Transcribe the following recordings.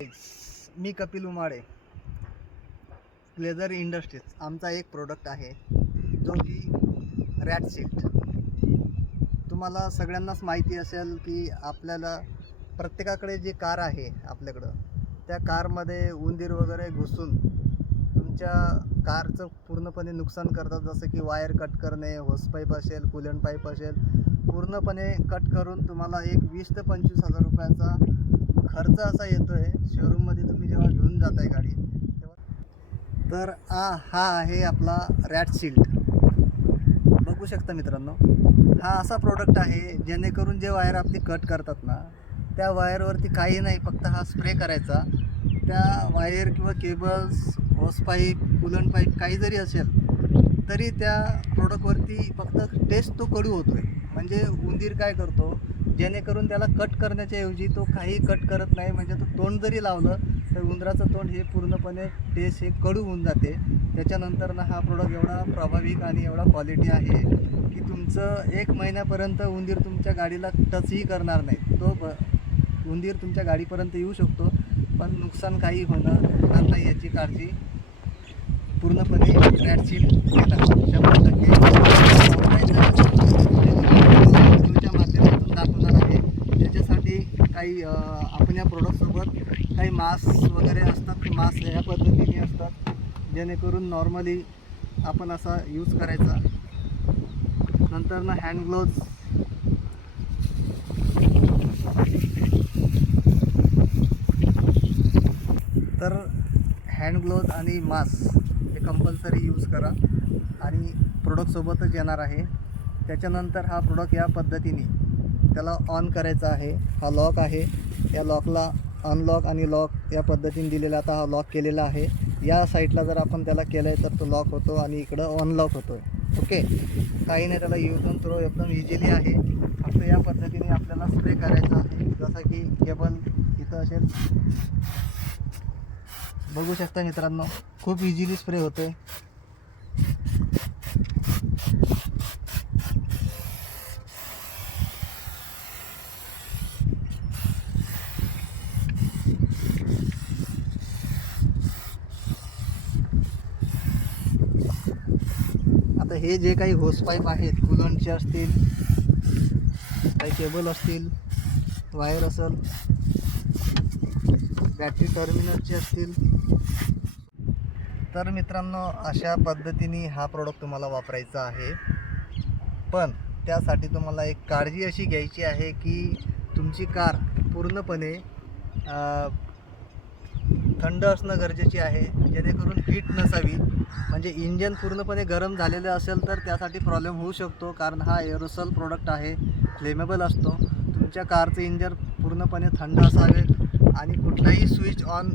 मी कपिल उमाळे, leather industries. आमचा एक product आहे जो की रॅट सीट. तुम्हाला सगळ्यांनाच माहिती असेल की आपल्याला प्रत्येकाकडे जी कार आहे आपल्याकडं, त्या कारमध्ये उंदीर वगैरे घुसून तुमच्या कारचं पूर्णपणे नुकसान करतात. जसं की वायर कट करणे, होस पाईप असेल, कूलंट पाईप असेल, पूर्णपणे कट करून तुम्हाला एक 20 ते 25 हजार रुपयाचा खर्च असा येतो आहे शोरूममध्ये तुम्ही जेव्हा घेऊन जाताय गाडी तेव्हा. तर हा आहे आपला रॅट सील्ड. बघू शकता मित्रांनो, हा असा प्रोडक्ट आहे जेणेकरून जे वायर आपली कट करतात ना, त्या वायरवरती काही नाही, फक्त हा स्प्रे करायचा. त्या वायर किंवा केबल्स, होस पाईप, कूलंट पाईप काही जरी असेल तरी त्या प्रोडक्टवरती फक्त टेस्ट तो कडू होतो आहे. म्हणजे उंदीर काय करतो, जेणेकरून त्याला कट करण्याच्या ऐवजी तो काही कट करत नाही. म्हणजे तो तोंड जरी लावलं तर उंदराचं तोंड हे पूर्णपणे टेस्ट हे कडू होऊन जाते. त्याच्यानंतर ना हा प्रोडक्ट एवढा प्रभाविक आणि एवढा क्वालिटी आहे की तुमचं 1 महिन्यापर्यंत उंदीर तुमच्या गाडीला टचही करणार नाही. तो उंदीर तुमच्या गाडीपर्यंत येऊ शकतो पण नुकसान काही होणार नाही याची काळजी पूर्णपणे रॅट सीट घेणार 100%. माध्यमातून दाखवणार आहे. त्याच्यासाठी काही आपण या प्रोडक्टसोबत काही मास्क वगैरे असतात, ते मास्क या पद्धतीने असतात जेणेकरून नॉर्मली आपण असा यूज करायचा. नंतर ना हँड ग्लोव्ज, तर हँड ग्लोव्ज आणि मास्क हे कंपल्सरी यूज करा आणि प्रोडक्टसोबतच येणार आहे. त्याच्यानंतर हा प्रोडक्ट या पद्धतीने त्याला ऑन करायचा आहे. हा लॉक आहे, या लॉकला अनलॉक आणि लॉक या पद्धतीने दिलेला. आता हा लॉक केलेला आहे. या साईडला जर आपण त्याला केलं आहे तर तो लॉक होतो आणि इकडं अनलॉक होतो आहे. ओके, काही नाही, त्याला यूज अँड थ्रो एकदम इझिली आहे. फक्त या पद्धतीने आपल्याला स्प्रे करायचा आहे. जसं की केबल इथं असेल, बघू शकता मित्रांनो, खूप इझिली स्प्रे होतो आहे. आता हे जे काही होस पाईप आहेत, कूलंटचे असतील, काही केबल असतील, वायर असेल, बॅटरी टर्मिनलचे असतील, तर मित्रांनो अशा पद्धतीने हा प्रोडक्ट तुम्हाला वापरायचा आहे. पण त्यासाठी तुम्हाला एक काळजी अशी घ्यायची आहे की तुमची कार पूर्णपणे थंड असणं गरजेची आहे, जेणेकरून हीट नसावी. म्हणजे इंजन पूर्णपणे गरम झालेलं असेल तर त्यासाठी प्रॉब्लेम होऊ शकतो, कारण हा एरोसॉल प्रोडक्ट आहे, फ्लेमेबल असतो. तुमच्या कारचं इंजन पूर्णपणे थंड असावे आणि कुठलाही स्विच ऑन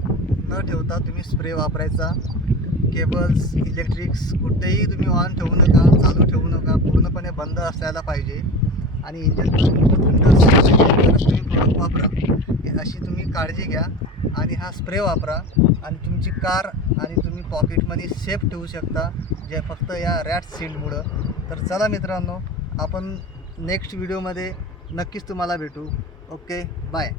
न ठेवता तुम्ही स्प्रे वापरायचा. केबल्स, इलेक्ट्रिक्स कुठेही तुम्ही ऑन ठेवू नका, चालू ठेवू नका, पूर्णपणे बंद असायला पाहिजे आणि इंजन थंड असायला पाहिजे तरच तुम्ही प्रोडक्ट वापरा. अशी तुम्ही काळजी घ्या आणि हा स्प्रे वापरा आणि तुमची कार आणि तुम्ही पॉकेट मनी सेफ ठेवू शकता, जे फक्त या रॅट सील्डमुळं. तर चला मित्रांनो, आपण नेक्स्ट व्हिडिओमध्ये नक्कीच तुम्हाला भेटू. Okay, bye.